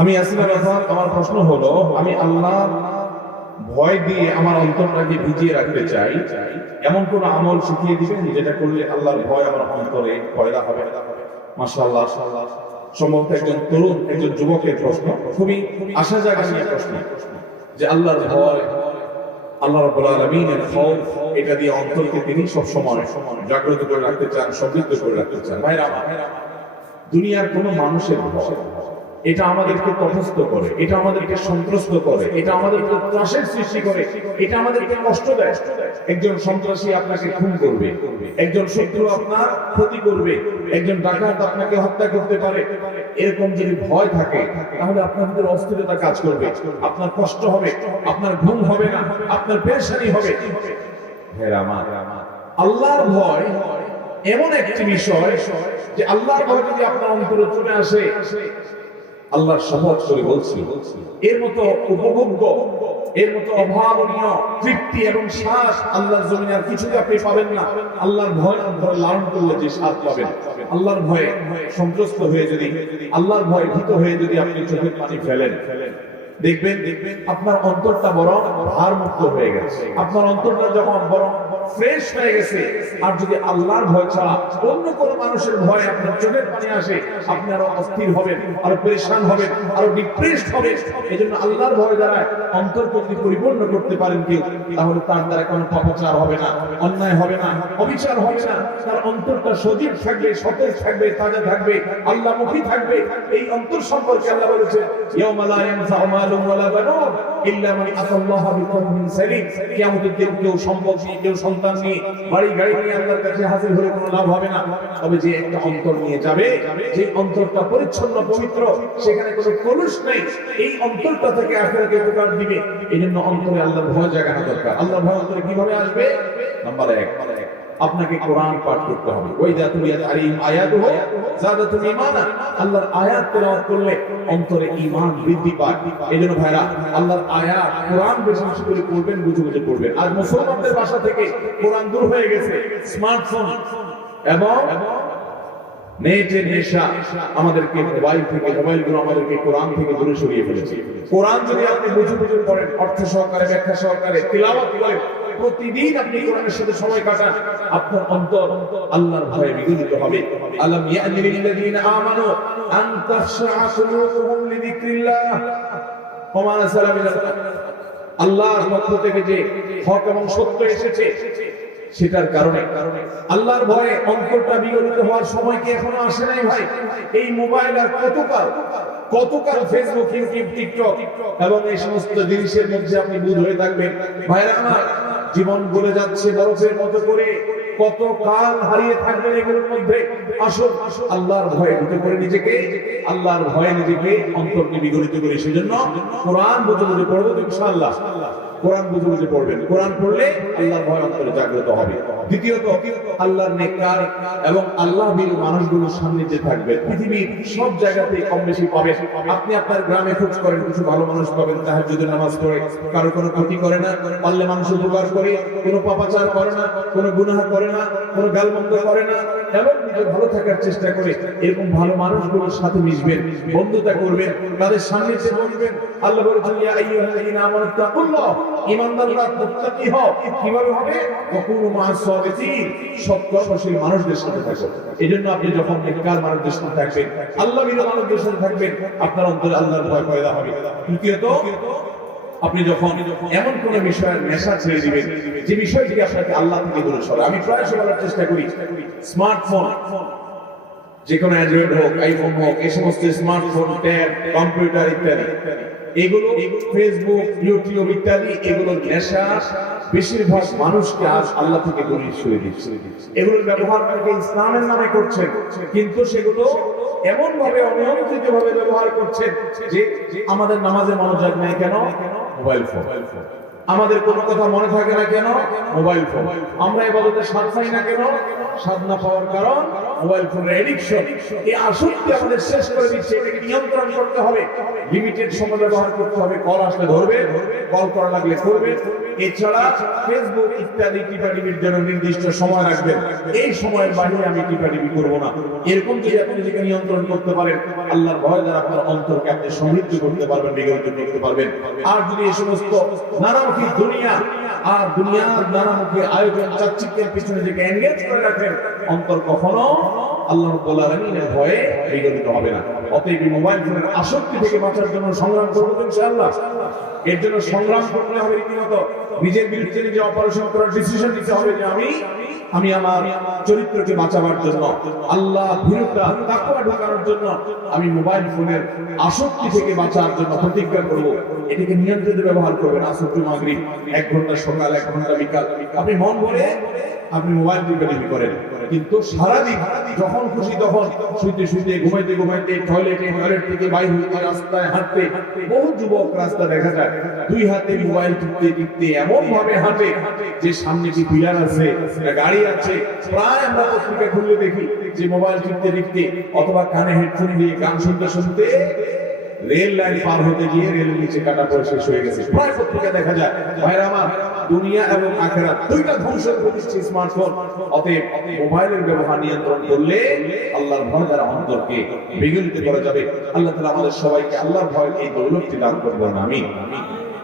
আমি আসিনা রাফাত আমার প্রশ্ন হলো, আমি আল্লাহ ভয় দিয়ে আমার অন্তরটাকে ভিজিয়ে রাখতে চাই। এমন কোন আমল শিখিয়ে দিবেন যেটা করলে আল্লাহর ভয় আমার অন্তরে পয়দা হবে? মাশাআল্লাহ। সম্ভবত একজন তরুণ, একজন যুবকের প্রশ্ন। খুবই আশা জাগানি প্রশ্ন যে আল্লাহর ভয়, আল্লাহ রাব্বুল আলামিনের খৌফ এটা দিয়ে অন্তরকে তিনি সব সময় জাগ্রত করে রাখতে চান, সমৃদ্ধ করে রাখতে চান। ভাইরা দুনিয়ার কোনো মানুষের ভয় এটা আমাদেরকে তটস্থ করে, এটা আমাদেরকে সন্ত্রস্ত করে, এটা আমাদেরকে ত্রাসের সৃষ্টি করে, এটা আমাদেরকে কষ্ট দেয়। একজন সন্ত্রাসী আপনাকে খুন করবে, একজন শত্রু আপনার ক্ষতি করবে, একজন ডাকাত আপনাকে হত্যা করতে পারে, এরকম যদি ভয় থাকে, তাহলে আপনার ভিতরে অস্থিরতা কাজ করবে, আপনার কষ্ট হবে, আপনার ঘুম হবে না, আপনার পেরেশানি হবে। হ্যাঁ আল্লাহর ভয় এমন একটি বিষয় যে আল্লাহর ভয় যদি আপনার অন্তরে চলে আসে আল্লাহর শপথ করে বলছি এর মতো উপভোগ্য, এর মতো অভাবনীয় তৃপ্তি এবং শ্বাস আল্লাহর জমিনে আর কিছুতে আপনি পাবেন না। আল্লাহর ভয় অন্তরে লালন করলে যে স্বাদ পাবেন। আল্লাহর ভয়ে সন্ত্রস্ত হয়ে যদি, আল্লাহর ভয়ে ভীত হয়ে যদি আপনি চোখের পানি ফেলেন। দেখবেন দেখবেন আপনার অন্তরটা বরং ভার মুক্ত হয়ে গেছে। আপনার অন্তরটা যখন বরং ফ্রেশ হয়ে গেছে। আর যদি আল্লাহর ভয় ছাড়া অন্য কোন মানুষের ভয় আপনার চোখের পানি আসে, আপনি আরও অস্থির হবেন, আরও পরেশান হবেন, আরও ডিপ্রেসড হবেন। এই জন্য আল্লাহর ভয় দ্বারা অন্তরকে যদি পরিপূর্ণ করতে পারেন কেউ, তাহলে তার দ্বারা কোনো পাপাচার হবে না, অন্যায় হবে না, অবিচার হবে না। তার অন্তরটা সজীব থাকবে, সতেজ থাকবে, তাজা থাকবে, আল্লাহমুখী থাকবে। এই অন্তর সম্পর্কে আল্লাহ বলেছে ইয়াউমা লা ইয়ানফাউ ওয়ালা বানুন ইল্লা মান আতাল্লাহা বিকলবিন সালিম। কিয়ামতের দিন কেউ সম্পদ নিয়ে, কেউ সন্তান নিয়ে বাড়ি গাড়ি নিয়ে আল্লাহর কাছে হাজির হলে কোনো লাভ হবে না। তবে যে একটা অন্তর নিয়ে যাবে, যে অন্তরটা পরিচ্ছন্ন, পবিত্র, সেখানে কোনো কলুষ নেই। এই অন্তরটা থেকে আখেরাতে উপকার দিবে। এই জন্য অন্তরে আল্লাহ ভয় জাগানো দরকার। আল্লাহ ভয় অন্তরে কীভাবে আসবে? নাম্বার এক আপনাকে কোরআন পাঠ করতে হবে। ওই যা তুমি আলিম আয়াত হো জাদা তুমি ইমানা আল্লাহর আয়াত তেলাওয়াত করলে অন্তরে ঈমান বৃদ্ধি পায়। এজন্য ভাইরা, আল্লাহর আয়াত কোরআন বেশি বেশি করে পড়বেন, বুঝে বুঝে পড়বেন। আজ মুসলমানদের বাসা থেকে কোরআন দূর হয়ে গেছে। স্মার্টফোন এবং নেটের নেশা আমাদেরকে মোবাইল থেকে মোবাইলগুলো আমাদেরকে কোরআন থেকে দূরে সরিয়ে ফেলেছে। কোরআন যদি আপনি বুঝে বুঝে পড়েন, অর্থ সহকারে, ব্যাখ্যা সহকারে, তিলাওয়াত করেন প্রতিদিন আপনি কোরআনের সাথে সময় কাটান। আপনার অন্তর আল্লাহর ভয়ে বিগলিত হবে। আমানু আন তাখশা কুলুবুহুম আল্লাহর পক্ষ থেকে যে হক এবং সত্য এসেছে, সেটার কারণে। আল্লাহর ভয়ে অন্তরটা বিগলিত হওয়ার সময় কি এখনও আসে নাই ভাই? এই মোবাইল আর কতকাল? কতকাল ফেসবুক ইউটিউব টিকটক এবং এই সমস্ত জিনিসের মধ্যে আপনি বুধ হয়ে থাকবেন? ভাইরা আমার জীবন গলে যাচ্ছে বরফের মতো করে। কত কাল হারিয়ে থাকবেন এগুলোর মধ্যে। আসুন, আল্লাহর ভয়ে ঢুকে করে নিজেকে। আল্লাহর ভয়ে নিজেকে অন্তরকে বিগলিত করে। সেজন্য কোরআন বুঝে পড়ব ইনশাআল্লাহ। কোরআন বুঝে বুঝে পড়বেন। কোরআন পড়লে আল্লাহর ভয় অন্তরে জাগ্রত হবে। দ্বিতীয়ত, আল্লাহর নেককার এবং আল্লাহ বীর মানুষগুলোর সান্নিধ্যে থাকবেন পৃথিবীর সব জায়গাতেই কম বেশি পাবেন আপনি আপনার গ্রামে খোঁজ করেন, কিছু ভালো মানুষ পাবেন তাহাজ্জুদের নামাজ পড়ে। কারও কোনো ক্ষতি করে না, পারলে মানুষ উপকার করে। কোনো পাপাচার করে না, কোনো গুনাহ করে না, কোনো গালমন্দ করে না। এবং নিজে ভালো থাকার চেষ্টা করে এরকম ভালো মানুষগুলোর সাথে মিশবেন, বন্ধুতা করবেন, তাদের সান্নিধ্যে বসবেন। আল্লাহ বলেছেন, ইয়া আইয়ুহাল্লাযীনা আমানু তাকুল্লাহ ঈমানদাররা মুত্তাকি হও? কীভাবে হবে? সাবিতিন সৎকর্মশীল মানুষদের সাথে থাকো। এজন্য আপনি যখন নেককার মানুষদের সাথে থাকবেন, আল্লাহ বিরোধী মানুষদের সাথে থাকবেন, আপনার অন্তরে আল্লাহর ভয় পয়দা হবে। তৃতীয়ত, আপনি যখন এমন কোন বিষয়ের নেশা ছেড়ে দিবেন, যে বিষয়টি আপনাকে আল্লাহ থেকে দূরে সরে। আমি প্রায়শ বলার চেষ্টা করি, স্মার্টফোন যে কোনো অ্যান্ড্রয়েড হোক আইফোন হোক, এই সমস্ত স্মার্টফোন, ট্যাব, কম্পিউটার ইত্যাদি। এগুলো ফেসবুক ইউটিউব ইত্যাদি, এগুলো নেশা। বেশিরভাগ মানুষকে আজ আল্লাহ থেকে দূরে সরে দিচ্ছে। এগুলোর ব্যবহার করে ইসলামের নামে করছেন কিন্তু সেগুলো এমন ভাবে অনিয়ন্ত্রিত ভাবে ব্যবহার করছেন যে আমাদের নামাজে মনোযোগ নেই কেন? Mobile phone. আমাদের কোনো কথা মনে থাকে না কেন? মোবাইল ফোন আমরা এবাদতে স্বাদ পাই না কেন? স্বাদ না পাওয়ার কারণ মোবাইল ফোনের এডিকশন এই আসক্তি আমাদের শেষ করে দিচ্ছে এটাকে নিয়ন্ত্রণ করতে হবে। লিমিটেড সময় ব্যবহার করতে হবে কল আসলে ধরবে কল করা লাগলে করবে এছাড়া ফেসবুক ইত্যাদি টিপাটিপির জন্য নির্দিষ্ট সময় রাখবেন। এই সময়ের বাইরে আমি টিপাটিপি করব না। এরকম যদি আপনি নিজেকে নিয়ন্ত্রণ করতে পারেন আল্লাহর ভয় দ্বারা আপনার অন্তরকে আপনি সমৃদ্ধ করতে পারবেন বিগত করতে পারবেন। আর যদি এই সমস্ত নানামুখী দুনিয়া? আর দুনিয়ার নানামুখী আয়োজন চাকচিক্যের পিছনে যে এনগেজ করে রাখেন, অন্তর কখনো আল্লাহ রাব্বুল আলামিনের ভয়ে বিগলিত হবে না। অতএব মোবাইল ফোনের আসক্তি থেকে বাঁচার জন্য সংগ্রাম করব ইনশাআল্লাহ। এর জন্য সংগ্রাম করতে হবে রীতিমতো। নিজের বিরুদ্ধে নিজে অপারেশন করার ডিসিশন নিতে হবে যে আমি আমি আমার চরিত্রকে বাঁচাবার জন্য, আল্লাহ ঢোকানোর জন্য আমি মোবাইল ফোনের আসক্তি থেকে বাঁচার জন্য প্রতিজ্ঞা করব। এটাকে নিয়ন্ত্রিত ব্যবহার করবেন আসক্তি মাগরিব এক ঘণ্টা সকাল, এক ঘণ্টা বিকাল। আপনি মন ভরে আপনি মোবাইল টিপে করেন। কিন্তু সারাদিন যখন খুশি তখন শুইতে শুইতে, ঘুমাইতে ঘুমাইতে টয়লেটে টয়লেট থেকে বাইরে হইতে, রাস্তায় হাঁটতে, বহু যুবক রাস্তা দেখা যায়। দুই হাতে মোবাইল টিপতে টিপতে এমন ভাবে হাঁটে যে সামনে কি পিলার আছে গাড়ি আছে। প্রায় আমরা পত্রিকা খুললে দেখি যে মোবাইল টিপতে টিপতে অথবা কানে হেডফোন দিয়ে গান শুনতে শুনতে রেল লাইন পার হতে গিয়ে রেল নিচে কাটা পড়ে শেষ হয়ে গেছে। প্রায় পত্রিকা দেখা যায়। ভাইরা আমার দুনিয়া এবং আখেরা দুইটা ধ্বংসের প্রতিষ্ঠিত স্মার্টফোন অতএব মোবাইলের ব্যবহার নিয়ন্ত্রণ করলে আল্লাহর ভয় দ্বারা অন্তরকে বিগলিত করা যাবে। আল্লাহ তাআলা আমাদের সবাইকে আল্লাহর ভয় এই দৌলতটি দান করবেন। আমিন।